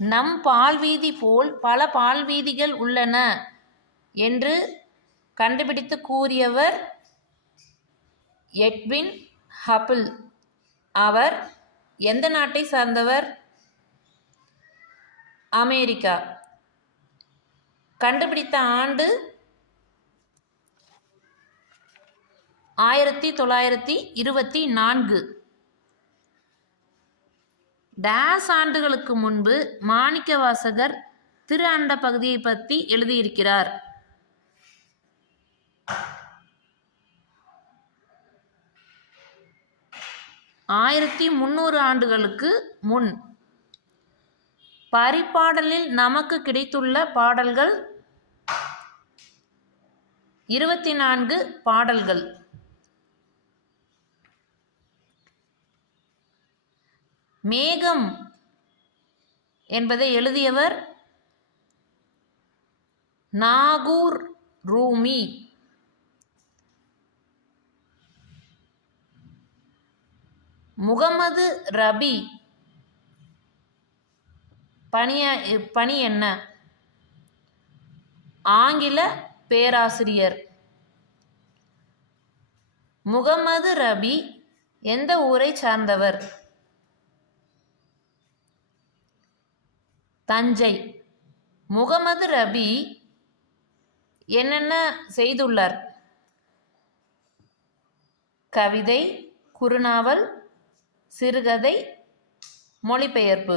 நம் பால்வீதி போல் பல பால்வீதிகள் உள்ளன என்று கண்டுபிடித்து கூறியவர் எட்வின் ஹபிள். அவர் எந்த நாட்டை சார்ந்தவர்? அமெரிக்கா. கண்டுபிடித்த ஆண்டு 1924. டேஸ் ஆண்டுகளுக்கு முன்பு மாணிக்கவாசகர் திரு அண்ட பகுதியை பற்றி எழுதியிருக்கிறார். 1300 ஆண்டுகளுக்கு முன். பரிபாடலில் நமக்கு கிடைத்துள்ள பாடல்கள் 24 பாடல்கள். மேகம் என்பதை எழுதியவர் நாகூர் ரூமி. முகமது ரபி பணி என்ன? ஆங்கில பேராசிரியர். முகமது ரபி எந்த ஊரை சார்ந்தவர்? தஞ்சை. முகமது ரபி என்னென்ன செய்துள்ளார்? கவிதை, குறுநாவல், சிறுகதை, மொழிபெயர்ப்பு.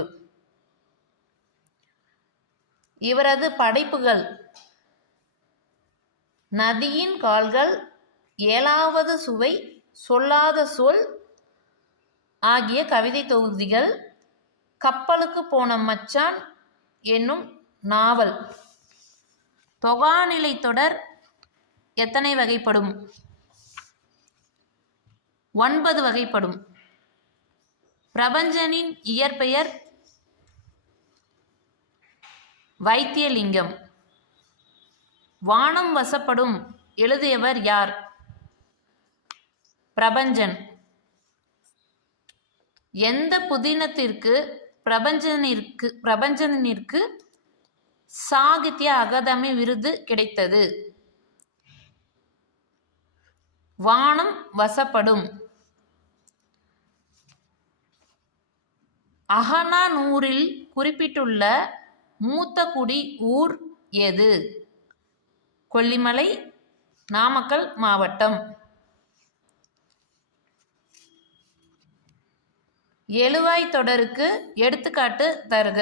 இவரது படைப்புகள் நதியின் கால்கள், 7வது சுவை, சொல்லாத சொல் ஆகிய கவிதை தொகுதிகள், கப்பலுக்கு போன மச்சான் என்னும் நாவல். தொகாநிலை தொடர் எத்தனை வகைப்படும்? 9 வகைப்படும். பிரபஞ்சனின் இயற்பெயர் வைத்தியலிங்கம். வானம் வசப்படும் எழுதியவர் யார்? பிரபஞ்சன். எந்த புதினத்திற்கு பிரபஞ்சனிற்கு சாகித்ய அகாதமி விருது கிடைத்தது? வானம் வசப்படும். அகநானூறில் குறிப்பிட்டுள்ள மூத்த குடி ஊர் எது? கொல்லிமலை, நாமக்கல் மாவட்டம். எழுவாய் தொடருக்கு எடுத்துக்காட்டு தருக.